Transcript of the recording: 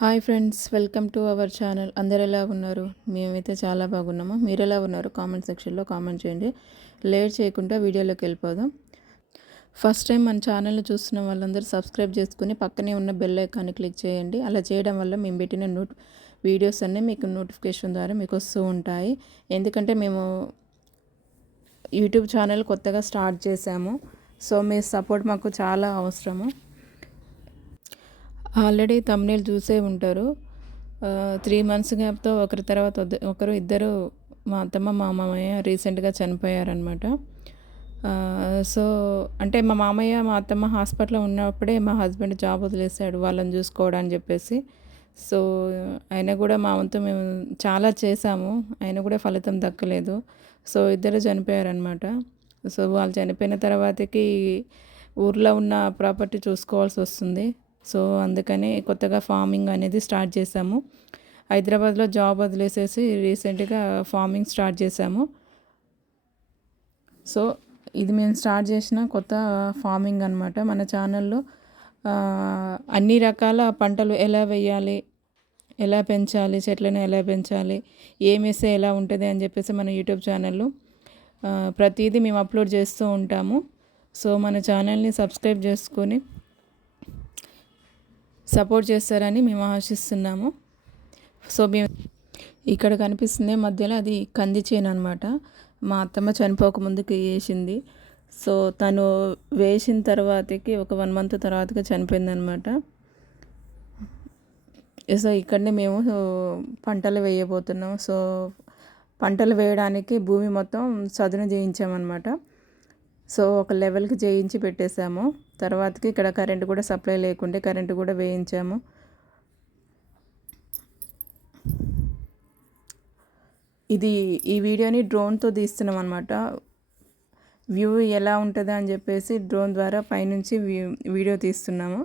Hi friends, welcome to our channel. అందరు ఎలా ఉన్నారు? మేమైతే చాలా బాగున్నాము. మీరు ఎలా ఉన్నారు? కామెంట్ సెక్షన్లో కామెంట్ చేయండి. లేట్ చేయకుండా వీడియోలోకి వెళ్ళిపోదాం. ఫస్ట్ టైం మన ఛానల్ని చూస్తున్న వాళ్ళందరూ సబ్స్క్రైబ్ చేసుకుని పక్కనే ఉన్న బెల్ ఐకాన్ని క్లిక్ చేయండి. అలా చేయడం వల్ల మేము పెట్టిన వీడియోస్ అన్నీ మీకు నోటిఫికేషన్ ద్వారా మీకు వస్తూ ఉంటాయి. ఎందుకంటే మేము యూట్యూబ్ ఛానల్ కొత్తగా స్టార్ట్ చేశాము. సో మీ సపోర్ట్ మాకు చాలా అవసరము. ఆల్రెడీ తమ్నేల్ చూసే ఉంటారు. 3 మంత్స్ గ్యాప్తో ఒకరి తర్వాత ఒకరు ఇద్దరు మా అత్తమ్మ మా మామయ్య రీసెంట్గా చనిపోయారనమాట. సో అంటే మా మామయ్య మా అత్తమ్మ హాస్పిటల్లో ఉన్నప్పుడే మా హస్బెండ్ జాబ్ వదిలేశాడు వాళ్ళని చూసుకోవడానికి చెప్పేసి. సో అయినా కూడా మా వంతు మేము చాలా చేసాము, అయినా కూడా ఫలితం దక్కలేదు. సో ఇద్దరు చనిపోయారనమాట. సో వాళ్ళు చనిపోయిన తర్వాతకి ఊర్లో ఉన్న ప్రాపర్టీ చూసుకోవాల్సి వస్తుంది. సో అందుకని కొత్తగా ఫార్మింగ్ అనేది స్టార్ట్ చేసాము. హైదరాబాద్లో జాబ్ వదిలేసేసి రీసెంట్గా ఫార్మింగ్ స్టార్ట్ చేసాము. సో ఇది మేము స్టార్ట్ చేసిన కొత్త ఫార్మింగ్ అనమాట. మన ఛానల్లో అన్ని రకాల పంటలు ఎలా వేయాలి, ఎలా పెంచాలి, చెట్లను ఎలా పెంచాలి, ఏమేస్తే ఎలా ఉంటుంది అని చెప్పేసి మన యూట్యూబ్ ఛానల్లో ప్రతిదీ మేము అప్లోడ్ చేస్తూ ఉంటాము. సో మన ఛానల్ని సబ్స్క్రైబ్ చేసుకొని సపోర్ట్ చేస్తారని మేము ఆశిస్తున్నాము. సో మేము ఇక్కడ కనిపిస్తుంది మధ్యలో అది కంది చేను అనమాట. మా అత్తమ్మ చనిపోకముందుకు వేసింది. సో తను వేసిన తర్వాతకి ఒక 1 మంత్ తర్వాతకి చనిపోయిందనమాట. సో ఇక్కడనే మేము పంటలు వేయబోతున్నాం. సో పంటలు వేయడానికి భూమి మొత్తం చదును చేయించామన్నమాట. సో ఒక లెవెల్కి చేయించి పెట్టేశాము. తర్వాతకి ఇక్కడ కరెంటు కూడా సప్లై లేకుంటే కరెంటు కూడా వేయించాము. ఈ వీడియోని డ్రోన్తో తీస్తున్నాం అనమాట. వ్యూ ఎలా ఉంటుందా అని చెప్పేసి డ్రోన్ ద్వారా పైనుంచి వీడియో తీస్తున్నాము.